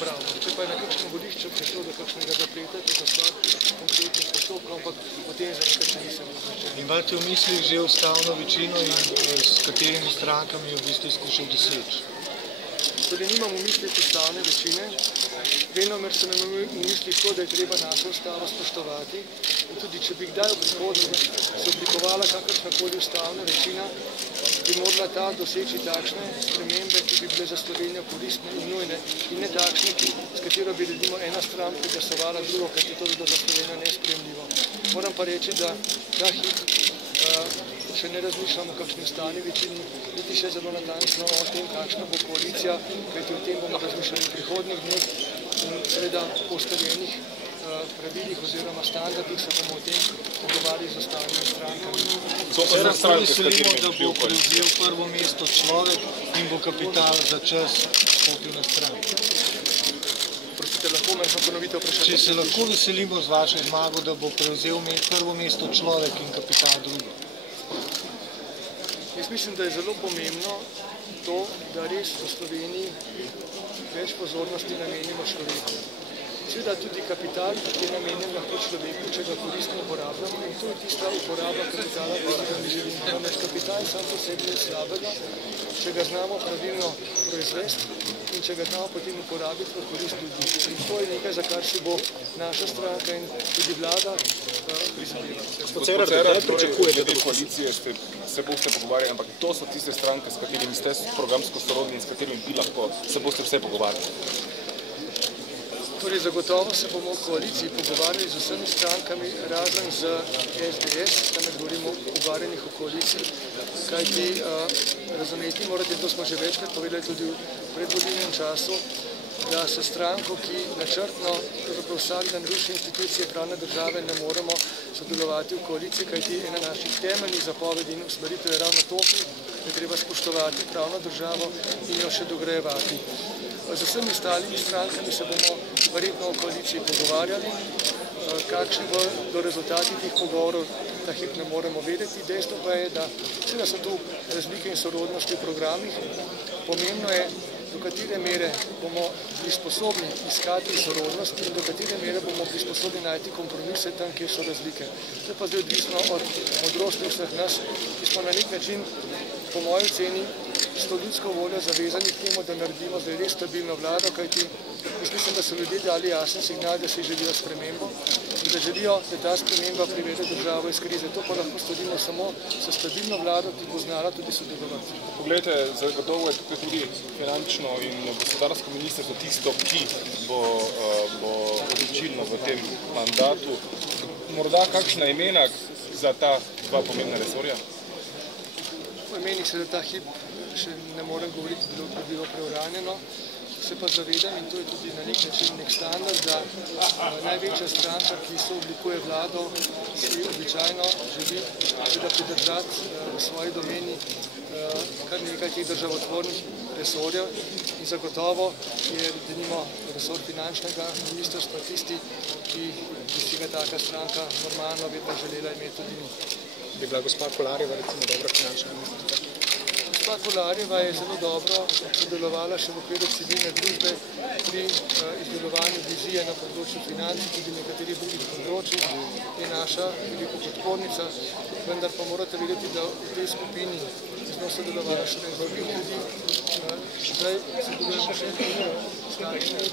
pravno. Če pa je na kakšnem volišču prišlo do kakšnega zapleta, to so stvar konkretnih postopkov, ampak o tem zaenkrat še nisem razmišljal. In imate v mislih že ustavno večino in s katerimi strankami v bistvu skušal doseči? Torej nimam v mislih ustavne večine, venomer sem imel v mislih to, da je treba našo ustavo spoštovati in tudi če bi kdaj v prihodnje se oblikovala kakršnakoli ustavna večina, bi morala ta doseči takšne spremembe, ki bi bile za Slovenijo koristne in nujne in ne takšne, s katero bi recimo ena stranka glasovala drugo, kajti to bi bilo za Slovenijo nesprejemljivo. Moram pa reči, da ta hip še ne razmišljamo o kakšni ustavni večini, niti še zelo natančno o tem, kakšna bo koalicija, kajti o tem bomo razmišljali v prihodnjih dneh in seveda po ustaljenih pravilih oziroma standardih se bomo o tem pogovarjali z ostalimi strankami. Lahko veselimo, da bo prevzel prvo mesto človek in bo kapital za čas stopil na stran. Prosite, lahko me ponovite vprašanje? Če se lahko veselimo z vašo zmago, da bo prevzel prvo mesto človek in kapital drugo. Jaz mislim, da je zelo pomembno to, da res v Sloveniji več pozornosti namenimo človeku. Seveda tudi kapital je namenjen lahko človeku, če ga koristno uporabljamo in to je tista uporaba kapitala, ki ga mi želimo. Namreč kapital sam po sebi je slabega, če ga znamo pravilno proizvesti in če ga znamo potem uporabiti v korist ljudi. In to je nekaj, za kar si bo naša stranka in tudi vlada prizadela. Gospod Cerar, kdaj pričakujete, da koalicije se boste pogovarjali, ampak to so tiste stranke, s katerimi ste programsko sorodni in s katerimi bi lahko se boste vse pogovarjali? Torej, zagotovo se bomo v koaliciji pogovarjali z vsemi strankami, razen z SDS, tam govorimo o pogovarjanjih v koaliciji, kajti razumeti morate, to smo že večkrat povedali tudi v predvolilnem času, da se stranko, ki načrtno vsak dan ruši institucije pravne države, ne moremo sodelovati v koaliciji, kajti ena naših temeljnih zapovedi in usmeritev je ravno to, da je treba spoštovati pravno državo in jo še dograjevati. Z vsemi ostalimi strankami se bomo verjetno v koaliciji pogovarjali, kakšni bodo rezultati teh pogovorov, ta hip ne moremo vedeti. Dejstvo pa je, da seveda so tu razlike in sorodnosti v programih. Pomembno je, do katere mere bomo bili sposobni iskati sorodnosti in do katere mere bomo bili sposobni najti kompromise tam, kjer so razlike. To je pa zdaj odvisno od modrosti vseh nas, ki smo na nek način, po moji oceni, s to ljudsko voljo zavezani k temu, da naredimo zdaj res stabilno vlado, kajti mislim, da so ljudje dali jasen signal, da si želijo spremembo in da želijo, da ta sprememba privede državo iz krize. To pa lahko storimo samo s stabilno vlado, ki bo znala tudi sodelovati. Poglejte, zagotovo je tukaj tudi finančno in gospodarsko ministrstvo tisto, ki bo odločilno v tem mandatu. Morda kakšna imena za ta dva pomembna resorja? V imenih se da ta hip še ne morem govoriti, da bi bilo preuranjeno. Se pa zavedam, in to je tudi na nek način nek standard, da največja stranka, ki sooblikuje vlado, si običajno želi pridržati v svoji domeni kar nekaj teh državotvornih resorjev in zagotovo je denimo resor finančnega ministrstva tisti, ki si ga taka stranka normalno vedno želela imeti tudi mi. Bi bila gospa Kolarjeva recimo dobra finančna ministrica? Gospa Kolarjeva je zelo dobro sodelovala še v okviru civilne družbe pri izdelovanju vizije na področju financ, tudi nekaterih drugih področjih, je naša veliko podpornica, vendar pa morate vedeti, da v tej skupini smo sodelovali še ne drugih ljudi, zdaj sodelujemo še s kakšnimi.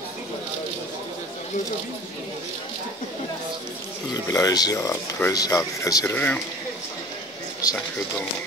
To je bila izjava po izjavi razredu vsakega doma.